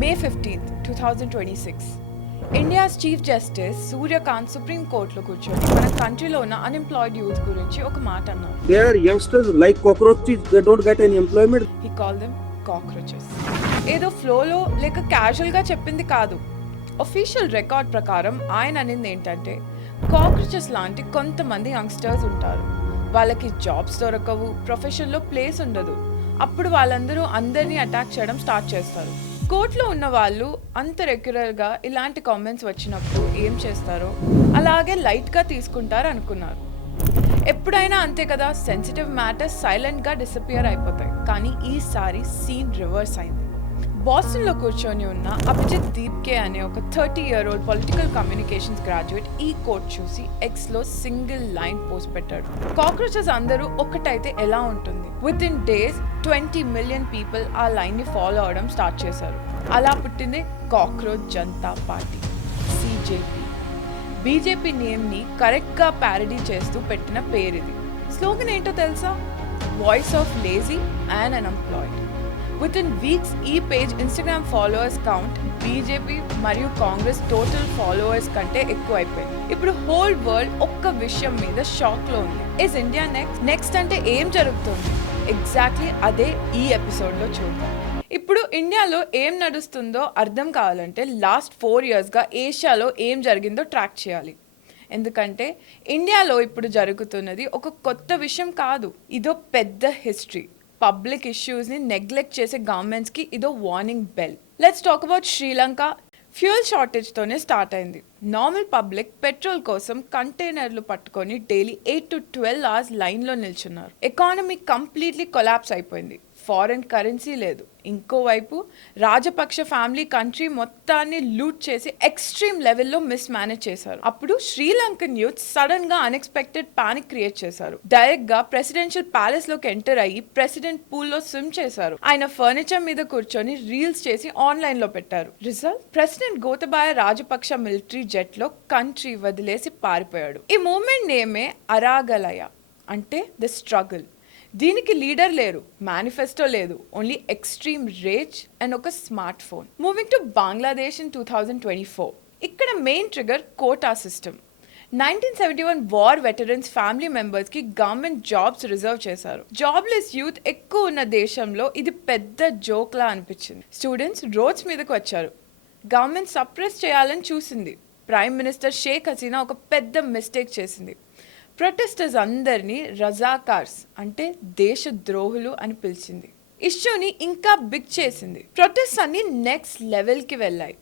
May 15th, 2026. India's chief justice Surya Kant supreme కోర్టులో కూర్చొని మన కంట్రీలో ఉన్న అన్ఎంప్లాయిడ్ యూత్ గురించి ఒక మాట అన్నారు. They are youngsters like cockroaches, they don't get any employment. He called them cockroaches. ఏదో ఫ్లోలో లేక క్యాజువల్గా చెప్పింది కాదు. ఒఫీషియల్ రికార్డ్ ప్రకారం ఆయన అనేది ఏంటంటే కాక్రోచెస్ లాంటి కొంతమంది యంగ్స్టర్స్ ఉంటారు. వాళ్ళకి జాబ్స్ దొరకవు, ప్రొఫెషన్లో ప్లేస్ ఉండదు. అప్పుడు వాళ్ళందరూ అందరినీ అటాక్ చేయడం స్టార్ట్ చేస్తారు. కోర్టులో ఉన్న వాళ్ళు అంత రెగ్యులర్గా ఇలాంటి కామెంట్స్ వచ్చినప్పుడు ఏం చేస్తారో అలాగే లైట్గా తీసుకుంటారు అనుకున్నారు. ఎప్పుడైనా అంతే కదా, సెన్సిటివ్ మ్యాటర్స్ సైలెంట్గా డిసపియర్ అయిపోతాయి. కానీ ఈసారి సీన్ రివర్స్ అయింది. బాస్టన్లో కూర్చొని ఉన్న అభిజిత్ దీప్కే అనే ఒక 30-year-old పొలిటికల్ కమ్యూనికేషన్స్ గ్రాడ్యుయేట్ ఈ కోట్ చూసి ఎక్స్లో సింగిల్ లైన్ పోస్ట్ పెట్టాడు. కాక్రోచెస్ అందరూ ఒక్కటైతే ఎలా ఉంటుంది? Within days 20 million people ఆ లైన్ని ఫాలో అవడం స్టార్ట్ చేశారు. అలా పుట్టింది cockroach Janata party, CJP. BJP నేమ్ని కరెక్ట్గా ప్యారడీ చేస్తూ పెట్టిన పేరిది. స్లోగన్ ఏంటో తెలుసా? Voice of lazy and unemployed. Within weeks ఈ page Instagram followers count BJP మరియు కాంగ్రెస్ టోటల్ ఫాలోవర్స్ కంటే ఎక్కువ అయిపోయింది. ఇప్పుడు హోల్ వరల్డ్ ఒక్క విషయం మీద షాక్లో ఉంది. ఇస్ ఇండియా నెక్స్ట్ అంటే ఏం జరుగుతుంది? ఎగ్జాక్ట్లీ అదే ఈ ఎపిసోడ్లో చూద్దాం. ఇప్పుడు ఇండియాలో ఏం నడుస్తుందో అర్థం కావాలంటే లాస్ట్ 4 yearsగా ఏషియాలో ఏం జరిగిందో ట్రాక్ చేయాలి. ఎందుకంటే ఇండియాలో ఇప్పుడు జరుగుతున్నది ఒక కొత్త విషయం కాదు, ఇదో పెద్ద హిస్టరీ. పబ్లిక్ ఇష్యూస్ని నెగ్లెక్ట్ చేసే గవర్నమెంట్స్కి ఇదో warning bell. Let's talk about Sri Lanka. Fuel షార్టేజ్తోనే స్టార్ట్ అయింది. నార్మల్ పబ్లిక్ పెట్రోల్ కోసం కంటైనర్లు పట్టుకొని డైలీ 8 to 12 hours లైన్లో నిల్చున్నారు. ఎకానమీ కంప్లీట్లీ కొలాప్స్ అయిపోయింది. ఫారెన్ కరెన్సీ లేదు. ఇంకోవైపు రాజపక్ష ఫ్యామిలీ కంట్రీ మొత్తాన్ని లూట్ చేసి ఎక్స్ట్రీమ్ లెవెల్లో మిస్ మేనేజ్ చేశారు. అప్పుడు శ్రీలంకన్ యూత్ సడన్ గా అన్ఎక్స్పెక్టెడ్ పానిక్ క్రియేట్ చేశారు. డైరెక్ట్ గా ప్రెసిడెన్షియల్ ప్యాలెస్ లోకి ఎంటర్ అయ్యి ప్రెసిడెంట్ పూల్ లో స్విమ్ చేశారు. ఆయన ఫర్నిచర్ మీద కూర్చొని రీల్స్ చేసి ఆన్లైన్ లో పెట్టారు. Result, president Gotabaya Rajapaksa military jet లో కంట్రీ వదిలేసి పారిపోయాడు. ఈ మూమెంట్ నేమే అరాగలయ, అంటే ద స్ట్రగుల్. దీనికి లీడర్ లేరు, మేనిఫెస్టో లేదు, ఓన్లీ ఎక్స్ట్రీమ్ రేజ్ అండ్ ఒక smart phone. Moving to Bangladesh in 2024. ఇక్కడ main trigger quota system. 1971 war veterans family మెంబర్స్కి గవర్నమెంట్ జాబ్స్ రిజర్వ్ చేశారు. జాబ్లెస్ యూత్ ఎక్కువ ఉన్న దేశంలో ఇది పెద్ద జోక్లా అనిపించింది. స్టూడెంట్స్ రోడ్స్ మీదకి వచ్చారు. గవర్నమెంట్ సప్రెస్ చేయాలని చూసింది. ప్రైమ్ మినిస్టర్ షేక్ హసీనా ఒక పెద్ద మిస్టేక్ చేసింది. ప్రొటెస్టర్స్ అందరినీ రజాకార్స్, అంటే దేశద్రోహులు అని పిలిచింది. ఇష్యూని ఇంకా బిగ్ చేసింది. ప్రొటెస్ట్ అన్ని నెక్స్ట్ లెవెల్కి వెళ్ళాయి.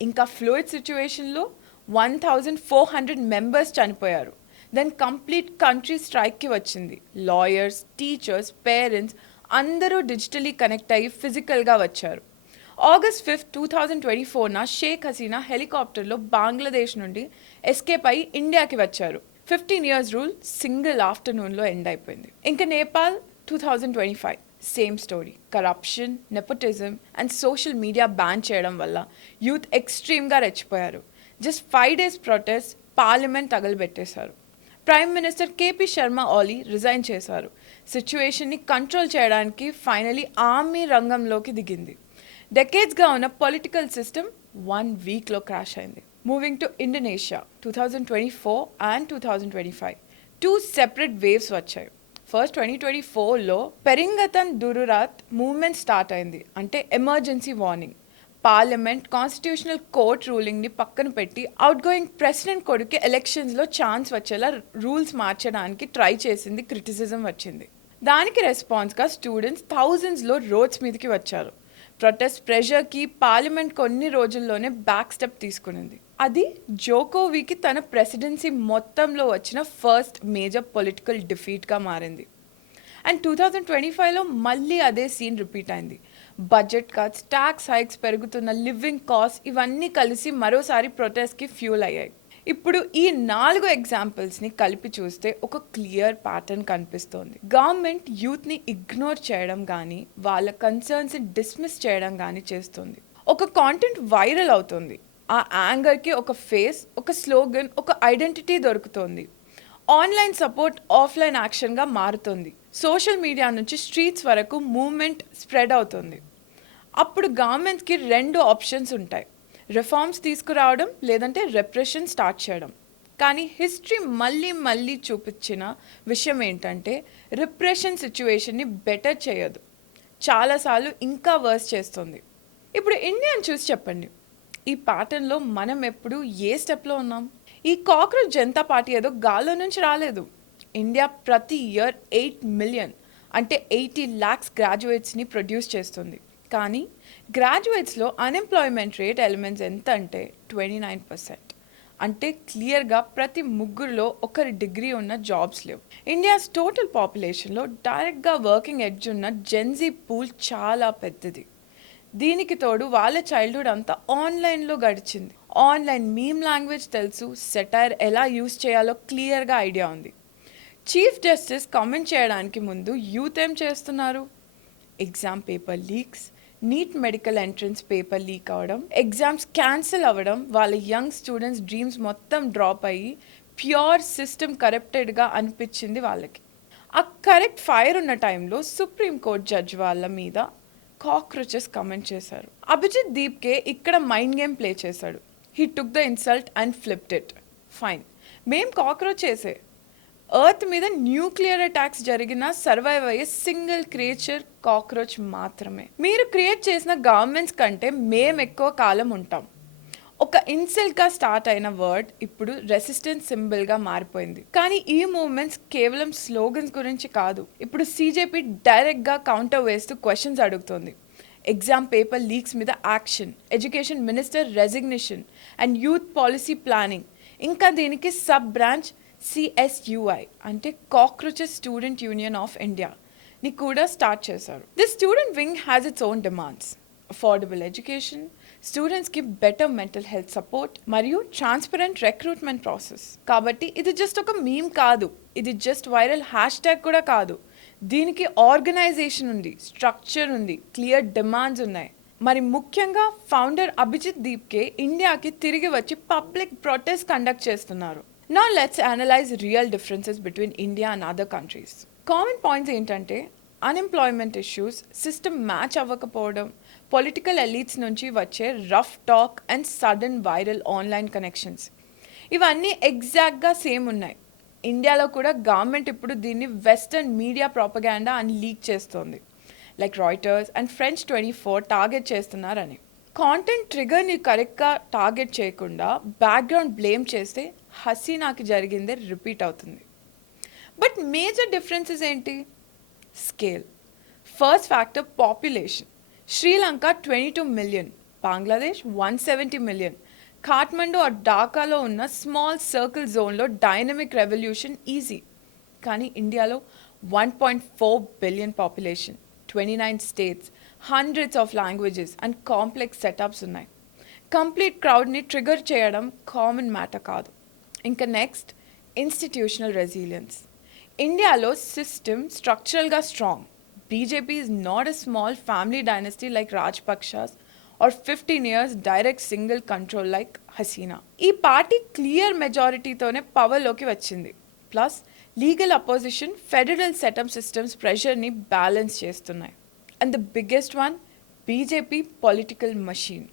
ఇంకా ఫ్లూయిడ్ సిచ్యువేషన్లో 1400 మెంబర్స్ చనిపోయారు. దెన్ కంప్లీట్ కంట్రీ స్ట్రైక్కి వచ్చింది. లాయర్స్, టీచర్స్, పేరెంట్స్ అందరూ డిజిటలీ కనెక్ట్ అయ్యి ఫిజికల్గా వచ్చారు. August 5th, 2024 షేక్ హసీనా హెలికాప్టర్లో బంగ్లాదేశ్ నుండి ఎస్కేప్ అయ్యి ఇండియాకి వచ్చారు. 15 years రూల్ సింగిల్ ఆఫ్టర్నూన్లో ఎండ్ అయిపోయింది. ఇంకా Nepal 2025 same story. Corruption, nepotism and social media ban చేయడం వల్ల యూత్ ఎక్స్ట్రీమ్గా రెచ్చిపోయారు. జస్ట్ 5 days ప్రొటెస్ట్, పార్లమెంట్ తగలబెట్టేశారు. Prime minister KP Sharma Oli resign చేశారు. సిచ్యువేషన్ని కంట్రోల్ చేయడానికి ఫైనలీ ఆర్మీ రంగంలోకి దిగింది. డెకేడ్స్గా ఉన్న పొలిటికల్ సిస్టమ్ 1 weekలో క్రాష్ అయింది. Moving to Indonesia 2024 and 2025 2 separate waves వచ్చాయి. ఫస్ట్ 2024లో పెరింగతన్ దురురాత్ మూవ్మెంట్ స్టార్ట్ అయింది. అంటే emergency warning. Parliament constitutional court రూలింగ్ని పక్కన పెట్టి అవుట్ గోయింగ్ ప్రెసిడెంట్ కొడుకు ఎలక్షన్స్లో ఛాన్స్ వచ్చేలా రూల్స్ మార్చడానికి ట్రై చేసింది. క్రిటిసిజం వచ్చింది. దానికి రెస్పాన్స్గా స్టూడెంట్స్ థౌజండ్స్లో రోడ్స్ మీదకి వచ్చారు. ప్రొటెస్ట్ ప్రెషర్కి పార్లమెంట్ కొన్ని రోజుల్లోనే బ్యాక్ స్టెప్ తీసుకునింది. అది జోకోవికి తన ప్రెసిడెన్సీ మొత్తంలో వచ్చిన ఫస్ట్ మేజర్ పొలిటికల్ డిఫీట్గా మారింది. అండ్ 2025లో మళ్ళీ అదే సీన్ రిపీట్ అయింది. బడ్జెట్ కట్స్, ట్యాక్స్ హైక్స్, పెరుగుతున్న లివింగ్ కాస్ట్ ఇవన్నీ కలిసి మరోసారి ప్రొటెస్ట్కి ఫ్యూల్ అయ్యాయి. ఇప్పుడు ఈ 4 ఎగ్జాంపుల్స్ని కలిపి చూస్తే ఒక క్లియర్ ప్యాటర్న్ కనిపిస్తోంది. గవర్నమెంట్ యూత్ని ఇగ్నోర్ చేయడం కానీ వాళ్ళ కన్సర్న్స్ని డిస్మిస్ చేయడం కానీ చేస్తుంది. ఒక కాంటెంట్ వైరల్ అవుతుంది. ఆ యాంగర్కి ఒక ఫేస్, ఒక స్లోగన్, ఒక ఐడెంటిటీ దొరుకుతోంది. ఆన్లైన్ సపోర్ట్ ఆఫ్లైన్ యాక్షన్గా మారుతుంది. సోషల్ మీడియా నుంచి స్ట్రీట్స్ వరకు మూవ్మెంట్ స్ప్రెడ్ అవుతుంది. అప్పుడు గవర్నమెంట్కి 2 ఆప్షన్స్ ఉంటాయి, రిఫార్మ్స్ తీసుకురావడం లేదంటే రెప్రెషన్ స్టార్ట్ చేయడం. కానీ హిస్టరీ మళ్ళీ చూపించిన విషయం ఏంటంటే రిప్రెషన్ సిచ్యువేషన్ని బెటర్ చేయదు, చాలాసార్లు ఇంకా వర్స్ చేస్తుంది. ఇప్పుడు ఇండియాని చూసి చెప్పండి, ఈ ప్యాటర్న్లో మనం ఎప్పుడు ఏ స్టెప్లో ఉన్నాం? ఈ కాక్రోచ్ జనతా పార్టీ ఏదో గాల్లో నుంచి రాలేదు. ఇండియా ప్రతి ఇయర్ 8 మిలియన్ అంటే 80 lakhs గ్రాడ్యుయేట్స్ని ప్రొడ్యూస్ చేస్తుంది. కానీ గ్రాడ్యుయేట్స్లో అన్ఎంప్లాయ్మెంట్ రేట్ ఎలిమెంట్స్ ఎంత అంటే 29%. అంటే క్లియర్గా ప్రతి ముగ్గురులో ఒకరి డిగ్రీ ఉన్న జాబ్స్ లేవు. ఇండియాస్ టోటల్ పాపులేషన్లో డైరెక్ట్గా వర్కింగ్ ఎడ్జ్ ఉన్న జెన్జీ పూల్ చాలా పెద్దది. దీనికి తోడు వాళ్ళ చైల్డ్హుడ్ అంతా ఆన్లైన్లో గడిచింది. ఆన్లైన్ మీమ్ లాంగ్వేజ్ తెలుసు, సెటైర్ ఎలా యూస్ చేయాలో క్లియర్గా ఐడియా ఉంది. చీఫ్ జస్టిస్ కామెంట్ చేయడానికి ముందు యూత్ ఏం చేస్తున్నారు? Exam paper leaks, neat medical entrance paper leak అవ్వడం, ఎగ్జామ్స్ క్యాన్సిల్ అవ్వడం, వాళ్ళ యంగ్ స్టూడెంట్స్ డ్రీమ్స్ మొత్తం డ్రాప్ అయ్యి ప్యూర్ సిస్టమ్ కరప్టెడ్గా అనిపించింది వాళ్ళకి. ఆ కరెక్ట్ ఫైర్ ఉన్న టైంలో సుప్రీంకోర్టు జడ్జ్ వాళ్ళ మీద కాక్రోచెస్ కమెంట్ చేశారు. అభిజిత్ దీప్కే ఇక్కడ మైండ్ గేమ్ ప్లే చేశాడు. He took the insult and flipped it. Fine, మేం కాక్రోచెసే. ఎర్త్ మీద న్యూక్లియర్ అటాక్స్ జరిగినా సర్వైవ్ అయ్యే సింగిల్ క్రియేచర్ కాక్రోచ్ మాత్రమే. మీరు క్రియేట్ చేసిన గవర్నమెంట్స్ కంటే మేం ఎక్కువ కాలం ఉంటాం. ఒక ఇన్సల్ట్గా స్టార్ట్ అయిన వర్డ్ ఇప్పుడు రెసిస్టెన్స్ సింబల్గా మారిపోయింది. కానీ ఈ మూవ్మెంట్స్ కేవలం స్లోగన్స్ గురించి కాదు. ఇప్పుడు సీజేపీ డైరెక్ట్గా కౌంటర్ వేస్తూ క్వశ్చన్స్ అడుగుతోంది. ఎగ్జామ్ పేపర్ లీక్స్ మీద action, education minister resignation and youth policy planning. ఇంకా దీనికి సబ్ బ్రాంచ్ CSUI అంటే cockroaches student union of India ని కూడా స్టార్ట్ చేశారు. This student wing has its own demands: affordable education, స్టూడెంట్స్కి బెటర్ మెంటల్ హెల్త్ సపోర్ట్ మరియు transparent recruitment process. కాబట్టి ఇది జస్ట్ ఒక మీమ్ కాదు, ఇది జస్ట్ వైరల్ హ్యాష్ ట్యాగ్ కూడా కాదు. దీనికి ఆర్గనైజేషన్ ఉంది, స్ట్రక్చర్ ఉంది, క్లియర్ డిమాండ్స్ ఉన్నాయి. మరి ముఖ్యంగా ఫౌండర్ అభిజిత్ దీప్కే ఇండియాకి తిరిగి వచ్చి పబ్లిక్ ప్రొటెస్ట్ కండక్ట్ చేస్తున్నారు. Now let's analyze real differences between India and other countries. Common points ఏంటంటే అన్ఎంప్లాయ్మెంట్ ఇష్యూస్, సిస్టమ్ మ్యాచ్ అవ్వకపోవడం, పొలిటికల్ ఎలీట్స్ నుంచి వచ్చే rough talk and sudden viral online connections. ఇవన్నీ ఎగ్జాక్ట్గా సేమ్ ఉన్నాయి. ఇండియాలో కూడా గవర్నమెంట్ ఇప్పుడు దీన్ని వెస్టర్న్ మీడియా ప్రాపగాండా అని లీక్ చేస్తోంది. Like Reuters and French 24 target చేస్తున్నారని. కాంటెంట్ ట్రిగర్ని కరెక్ట్గా టార్గెట్ చేయకుండా బ్యాక్గ్రౌండ్ బ్లేమ్ చేస్తే హసీనాకి జరిగిందే రిపీట్ అవుతుంది. బట్ మేజర్ డిఫరెన్సెస్ ఏంటి? Scale. First factor population. Sri Lanka 22 million, Bangladesh 170 million. Kathmandu or ఢాకాలో ఉన్న స్మాల్ సర్కిల్ జోన్లో డైనమిక్ రెవల్యూషన్ ఈజీ. కానీ ఇండియాలో 1.4 billion population, 29 states, hundreds of languages and complex setups ఉన్నాయి. కంప్లీట్ క్రౌడ్ని ట్రిగర్ చేయడం కామన్ మ్యాటర్ కాదు. ఇంకా నెక్స్ట్, ఇన్స్టిట్యూషనల్ రెసిలియన్స్. ఇండియాలో సిస్టమ్ స్ట్రక్చరల్గా strong. BJP is not a small family dynasty like Rajapaksas or 15 years direct single control like Hasina. ఈ party clear మెజారిటీతోనే పవర్లోకి వచ్చింది. Plus legal opposition, federal setup systems ప్రెషర్ని బ్యాలెన్స్ చేస్తున్నాయి. And the biggest one, BJP political machine.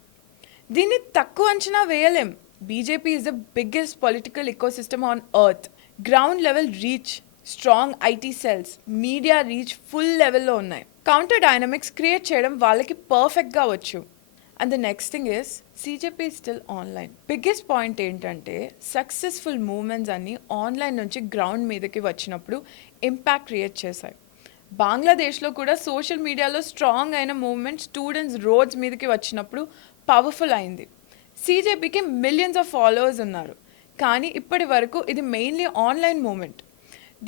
దీన్ని తక్కువ అంచనా వేయలేం. BJP is the biggest political ecosystem on earth. Ground level reach, strong IT cells, media reach full లెవెల్లో ఉన్నాయి. Counter dynamics create చేయడం వాళ్ళకి పర్ఫెక్ట్గా వచ్చు. And the next thing is CJP still online. Biggest point ఏంటంటే సక్సెస్ఫుల్ మూవ్మెంట్స్ అన్నీ online నుంచి ground మీదకి వచ్చినప్పుడు ఇంపాక్ట్ క్రియేట్ చేశాయి. బంగ్లాదేశ్లో కూడా సోషల్ మీడియాలో స్ట్రాంగ్ అయిన మూవ్మెంట్ స్టూడెంట్స్ రోడ్స్ మీదకి వచ్చినప్పుడు పవర్ఫుల్ అయింది. సీజేపీకి మిలియన్స్ ఆఫ్ ఫాలోవర్స్ ఉన్నారు. కానీ ఇప్పటి వరకు ఇది mainly online movement.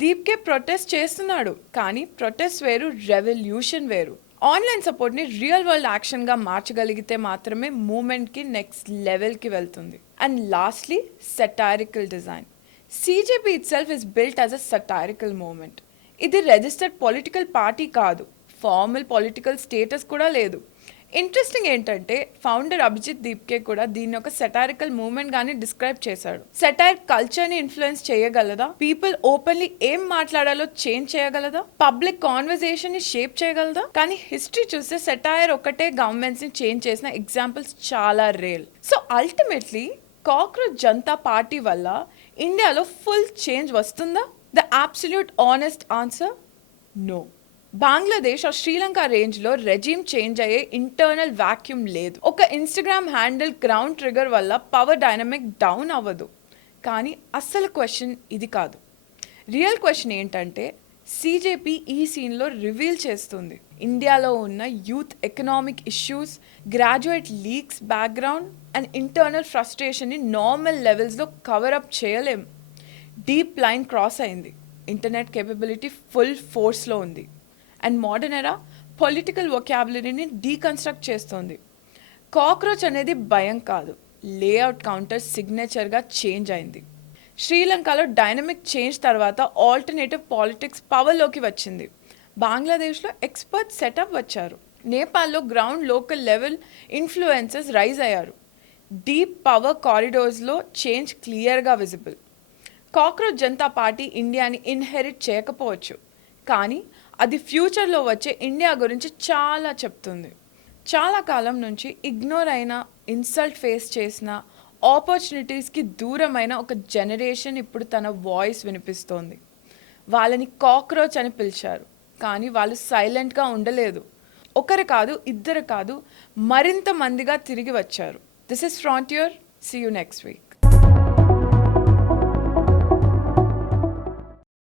Deepke protest చేస్తున్నాడు, కానీ ప్రొటెస్ట్ వేరు, రెవల్యూషన్ వేరు. ఆన్లైన్ సపోర్ట్ని రియల్ వరల్డ్ యాక్షన్గా మార్చగలిగితే మాత్రమే మూవ్మెంట్కి నెక్స్ట్ లెవెల్కి వెళ్తుంది. And lastly, satirical design. CJP it self is built as a satirical movement. ఇది రిజిస్టర్డ్ పొలిటికల్ పార్టీ కాదు, ఫార్మల్ పొలిటికల్ స్టేటస్ కూడా లేదు. ఇంట్రెస్టింగ్ ఏంటంటే ఫౌండర్ అభిజిత్ దీప్కే కూడా దీన్ని ఒక సెటారికల్ మూవ్మెంట్ గానీ డిస్క్రైబ్ చేశాడు. సెటైర్ కల్చర్ ని ఇన్ఫ్లుయెన్స్ చేయగలదా? పీపుల్ ఓపెన్లీ ఏం మాట్లాడాలో చేంజ్ చేయగలదా? పబ్లిక్ కాన్వర్సేషన్ ని షేప్ చేయగలదా? కానీ హిస్టరీ చూస్తే సెటైర్ ఒకటే గవర్నమెంట్స్ ని చేంజ్ చేసిన ఎగ్జాంపుల్స్ చాలా rare. So ultimately cockroach Janata party వల్ల ఇండియాలో ఫుల్ చేంజ్ వస్తుందా? The absolute honest answer no. Bangladesh ఆ శ్రీలంక రేంజ్లో రెజీమ్ చేంజ్ అయ్యే ఇంటర్నల్ వాక్యూమ్ లేదు. ఒక ఇన్స్టాగ్రామ్ హ్యాండిల్ గ్రౌండ్ ట్రిగర్ వల్ల పవర్ డైనమిక్ డౌన్ అవ్వదు. కానీ అసలు క్వశ్చన్ ఇది కాదు. రియల్ క్వశ్చన్ ఏంటంటే సీజేపీ ఈ సీన్లో రివీల్ చేస్తుంది ఇండియాలో ఉన్న youth economic issues, graduate leaks background and internal ఫ్రస్ట్రేషన్ని నార్మల్ లెవెల్స్లో కవరప్ చేయలేం. డీప్ లైన్ క్రాస్ అయింది. ఇంటర్నెట్ కేపబిలిటీ ఫుల్ ఫోర్స్లో ఉంది. అండ్ మోడర్న్ ఎరా పొలిటికల్ వొకాబులరీని డీకన్స్ట్రక్ట్ చేస్తుంది. కాక్రోచ్ అనేది భయం కాదు, లేఅవుట్ కౌంటర్ సిగ్నేచర్గా చేంజ్ అయింది. శ్రీలంకలో డైనమిక్ చేంజ్ తర్వాత ఆల్టర్నేటివ్ పాలిటిక్స్ పవర్లోకి వచ్చింది. బంగ్లాదేశ్లో ఎక్స్పర్ట్ సెటప్ వచ్చారు. నేపాల్లో ground local level influences rise అయ్యారు. డీప్ పవర్ కారిడోర్స్లో చేంజ్ క్లియర్గా విజిబుల్. కాక్రోచ్ జనతా పార్టీ ఇండియాని ఇన్హెరిట్ చేయకపోవచ్చు, కానీ అది ఫ్యూచర్లో వచ్చే ఇండియా గురించి చాలా చెప్తుంది. చాలా కాలం నుంచి ఇగ్నోర్ అయిన, ఇన్సల్ట్ ఫేస్ చేసిన, ఆపర్చునిటీస్కి దూరమైన ఒక జనరేషన్ ఇప్పుడు తన వాయిస్ వినిపిస్తోంది. వాళ్ళని కాక్రోచ్ అని పిలిచారు, కానీ వాళ్ళు సైలెంట్గా ఉండలేదు. ఒకరు కాదు, ఇద్దరు కాదు, మరింత మందిగా తిరిగి వచ్చారు. This is frontier. See you next week.